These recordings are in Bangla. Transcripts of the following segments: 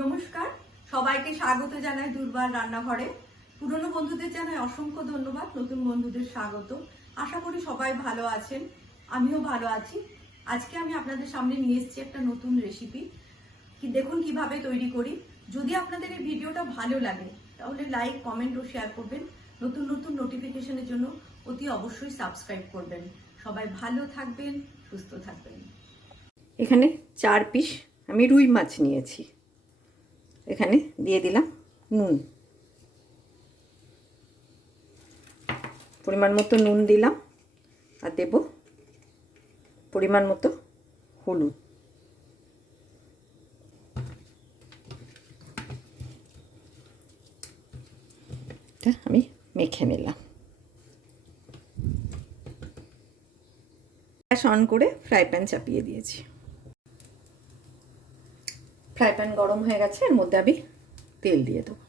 নমস্কার, সবাইকে স্বাগত জানাই দুর্বার রান্নাঘরে। পুরনো বন্ধুদের জানাই অসংখ্য ধন্যবাদ, নতুন বন্ধুদের স্বাগত। আশা করি সবাই ভালো আছেন, আমিও ভালো আছি। আজকে আমি আপনাদের সামনে নিয়ে এসেছি একটা নতুন রেসিপি। দেখুন কিভাবে তৈরি করি। যদি আপনাদের এই ভিডিওটা ভালো লাগে তাহলে লাইক, কমেন্ট ও শেয়ার করবেন। নতুন নতুন নোটিফিকেশনের জন্য অতি অবশ্যই সাবস্ক্রাইব করবেন। সবাই ভালো থাকবেন, সুস্থ থাকবেন। এখানে 4 পিস আমি রুই মাছ নিয়েছি। এখানে দিয়ে দিলাম নুন, পরিমাণ মতো নুন দিলাম, আর দেব পরিমাণ মতো হলুদ। আমি মেখে নিলাম। গ্যাস অন করে ফ্রাই প্যান চাপিয়ে দিয়েছি। ফ্রাই প্যান গরম হয়ে গেছে, এর মধ্যে আমি তেল দিয়ে দেবো।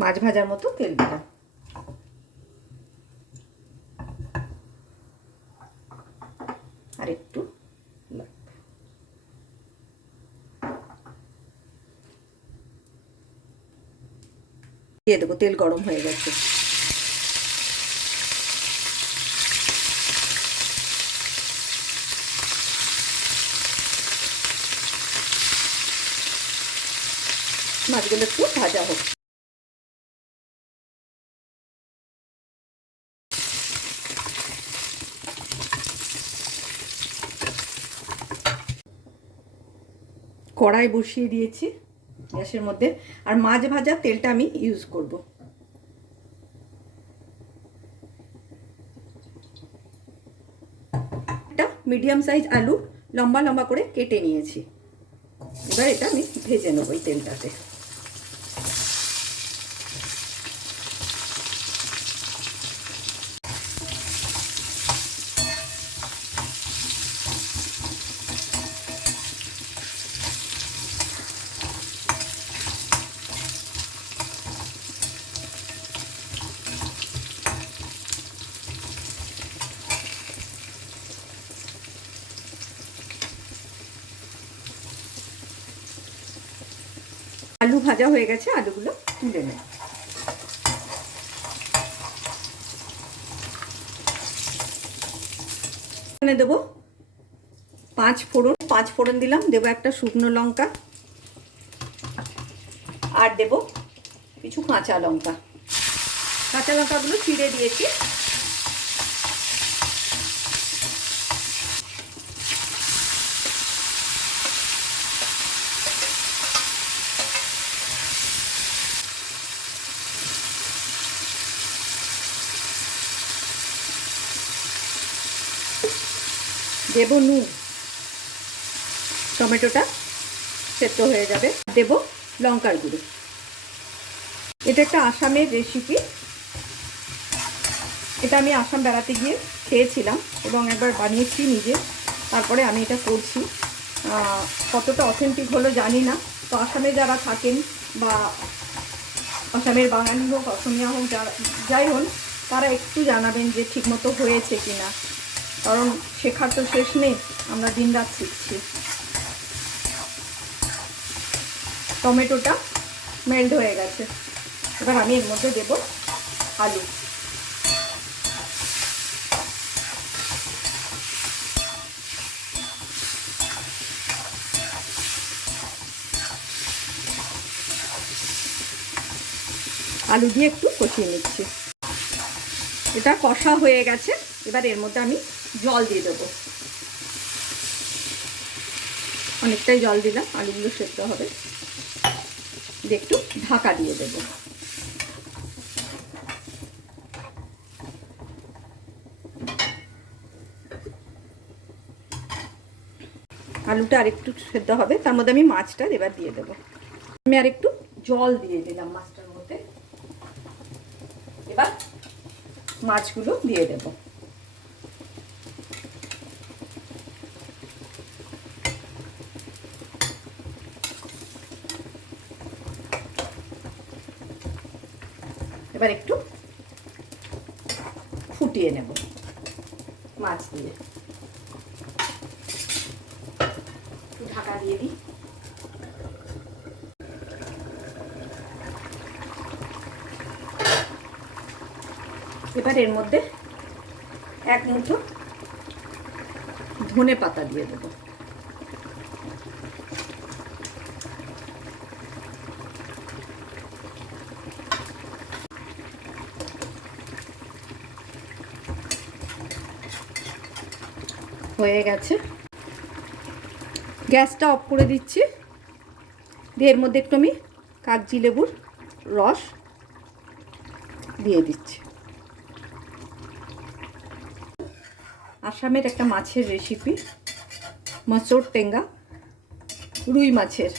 মাছ ভাজার মতো তেল দিলাম। আর একটু লাগবে। দিয়ে দেবো, তেল গরম হয়ে গেছে। মাছগুলো একটু ভাজা হোক। কড়াই বসিয়ে দিয়েছি গ্যাসের মধ্যে, আর মাছ ভাজা তেলটা আমি ইউজ করব। একটা মিডিয়াম সাইজ আলু লম্বা লম্বা করে কেটে নিয়েছি। এবার এটা আমি ভেজে নেব এই তেলটাতে। আলু ভাজা হয়ে গেছে, আলুগুলো তুলে নেব। এখানে দেবো 5 ফোড়ন দিলাম, দেবো একটা শুকনো লঙ্কা, আর দেব কিছু কাঁচা লঙ্কা। কাঁচা লঙ্কাগুলো চিড়ে দিয়েছি। দেব নুন, টমেটোটা সেদ্ধ হয়ে যাবে। দেব লঙ্কার গুঁড়ো। এটা একটা আসামের রেসিপি। এটা আমি আসাম বেড়াতে গিয়ে খেয়েছিলাম এবং একবার বানিয়েছি নিজে, তারপরে আমি এটা করছি। কতটা অথেন্টিক হলো জানি না। তো আসামে যারা থাকেন বা আসামের বাঙালি হোক, অসমিয়া হোক, যাই হোক, তারা একটু জানাবেন যে ঠিকমতো হয়েছে কি না, কারণ শেখার তো শেষ নেই, আমরা দিন রাত শিখছি। টমেটোটা মেল্ট হয়ে গেছে, এবার আমি এর মধ্যে দেব আলু। আলু দিয়ে একটু কষিয়ে নিচ্ছি। এটা কষা হয়ে গেছে, এবার এর মধ্যে আমি জল দিয়ে দেবো। অনেকটাই জল দিলাম, আলুগুলো সেদ্ধ হবে। দিয়ে একটু ঢাকা দিয়ে দেব। আলুটা আরেকটু সেদ্ধ হবে, তার মধ্যে আমি মাছটা এবার দিয়ে দেবো। আমি আরেকটু জল দিয়ে দিলাম মাছটার মধ্যে। এবার মাছগুলো দিয়ে দেব। এবার একটু ফুটিয়ে নেব মাছ দিয়ে। ঢাকা দিয়ে দিই। এবার এর মধ্যে এক মুঠো ধনে পাতা দিয়ে দেবো। হয়ে গেছে, গ্যাসটা অফ করে দিচ্ছি। দিয়ে এর মধ্যে একটু আমি কাগজি লেবুর রস দিয়ে দিচ্ছি। আসামের একটা মাছের রেসিপি, মসুর টেঙ্গা, রুই মাছের।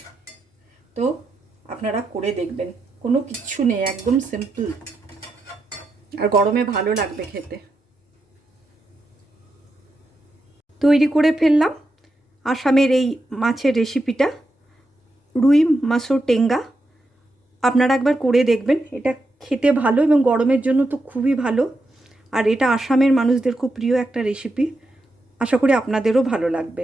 তো আপনারা করে দেখবেন, কোনো কিচ্ছু নেই, একদম সিম্পল, আর গরমে ভালো লাগবে খেতে। তৈরি করে ফেললাম আসামের এই মাছের রেসিপিটা, রুই মাসুর টেঙ্গা। আপনারা একবার করে দেখবেন, এটা খেতে ভালো এবং গরমের জন্য তো খুবই ভালো। আর এটা আসামের মানুষদের খুব প্রিয় একটা রেসিপি, আশা করি আপনাদেরও ভালো লাগবে।